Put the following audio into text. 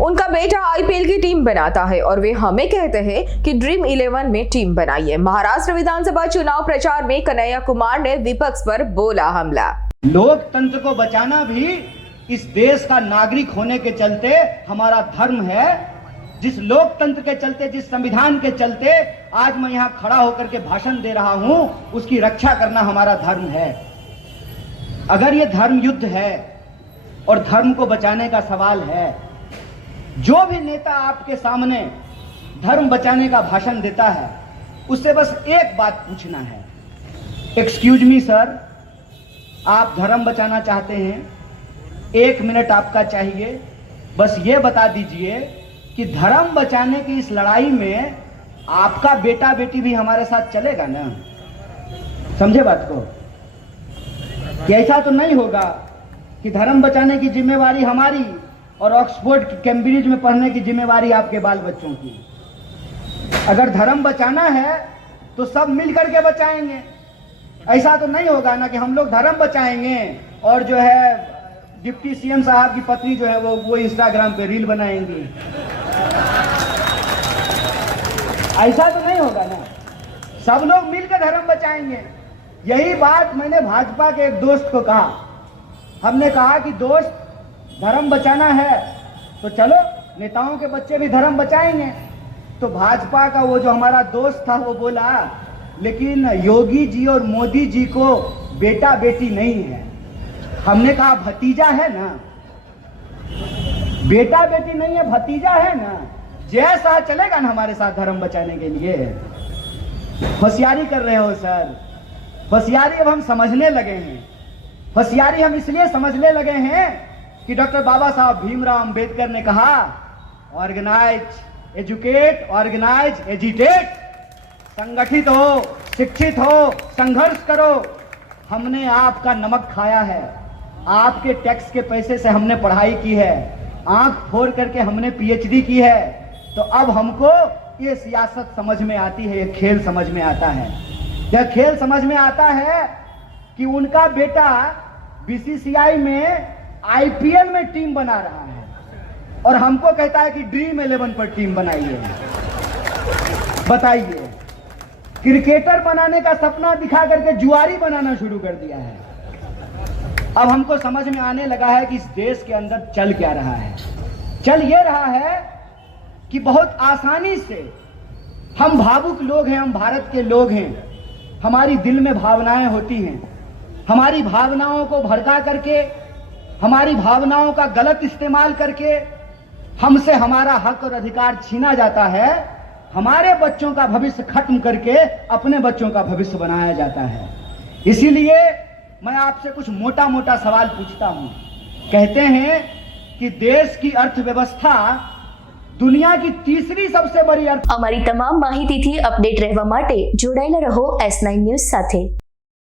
उनका बेटा आईपीएल की टीम बनाता है और वे हमें कहते हैं कि ड्रीम 11 में टीम बनाइए। महाराष्ट्र विधानसभा चुनाव प्रचार में कन्हैया कुमार ने विपक्ष पर बोला हमला। लोकतंत्र को बचाना भी इस देश का नागरिक होने के चलते हमारा धर्म है। जिस लोकतंत्र के चलते, जिस संविधान के चलते आज मैं यहाँ खड़ा होकर के भाषण दे रहा हूँ, उसकी रक्षा करना हमारा धर्म है। अगर ये धर्म युद्ध है और धर्म को बचाने का सवाल है, जो भी नेता आपके सामने धर्म बचाने का भाषण देता है, उससे बस एक बात पूछना है, एक्सक्यूज मी सर, आप धर्म बचाना चाहते हैं, 1 मिनट आपका चाहिए, बस ये बता दीजिए कि धर्म बचाने की इस लड़ाई में आपका बेटा बेटी भी हमारे साथ चलेगा ना? समझे बात को? कि ऐसा तो नहीं होगा कि धर्म बचाने की जिम्मेवारी हमारी और ऑक्सफोर्ड कैम्ब्रिज में पढ़ने की जिम्मेवारी आपके बाल बच्चों की। अगर धर्म बचाना है तो सब मिल करके बचाएंगे। ऐसा तो नहीं होगा ना कि हम लोग धर्म बचाएंगे और जो है डिप्टी सीएम साहब की पत्नी जो है वो इंस्टाग्राम पे रील बनाएंगी। ऐसा तो नहीं होगा ना, सब लोग मिलकर धर्म बचाएंगे। यही बात मैंने भाजपा के एक दोस्त को कहा। हमने कहा कि दोस्त, धर्म बचाना है तो चलो नेताओं के बच्चे भी धर्म बचाएंगे। तो भाजपा का वो जो हमारा दोस्त था वो बोला, लेकिन योगी जी और मोदी जी को बेटा बेटी नहीं है। हमने कहा भतीजा है ना, बेटा बेटी नहीं है, भतीजा है ना। जैसा चलेगा ना हमारे साथ धर्म बचाने के लिए। होशियारी कर रहे हो सर, होशियारी अब हम समझने लगे हैं। होशियारी हम इसलिए समझने लगे हैं कि डॉक्टर बाबा साहब भीमराव अंबेडकर ने कहा, ऑर्गेनाइज, एजुकेट, ऑर्गेनाइज, एजिटेट। संगठित हो, शिक्षित हो, संघर्ष करो। हमने आपका नमक खाया है, आपके टैक्स के पैसे से हमने पढ़ाई की है, आंख फोड़ करके हमने पीएचडी की है। तो अब हमको ये सियासत समझ में आती है, ये खेल समझ में आता है। यह खेल समझ में आता है कि उनका बेटा बीसीसीआई में आईपीएल में टीम बना रहा है और हमको कहता है कि ड्रीम 11 पर टीम बनाइए। बताइए, क्रिकेटर बनाने का सपना दिखा करके जुआरी बनाना शुरू कर दिया है। अब हमको समझ में आने लगा है कि इस देश के अंदर चल क्या रहा है। चल ये रहा है कि बहुत आसानी से हम भावुक लोग हैं, हम भारत के लोग हैं, हमारी दिल में भावनाएं होती हैं। हमारी भावनाओं को भड़का करके, हमारी भावनाओं का गलत इस्तेमाल करके हमसे हमारा हक और अधिकार छीना जाता है। हमारे बच्चों का भविष्य खत्म करके अपने बच्चों का भविष्य बनाया जाता है। इसीलिए मैं आपसे कुछ मोटा मोटा सवाल पूछता हूं। कहते हैं कि देश की अर्थव्यवस्था दुनिया की तीसरी सबसे बड़ी અમારી તમામ માહિતીથી અપડેટ રહેવા માટે જોડાયેલા રહો S9 ન્યૂઝ સાથે।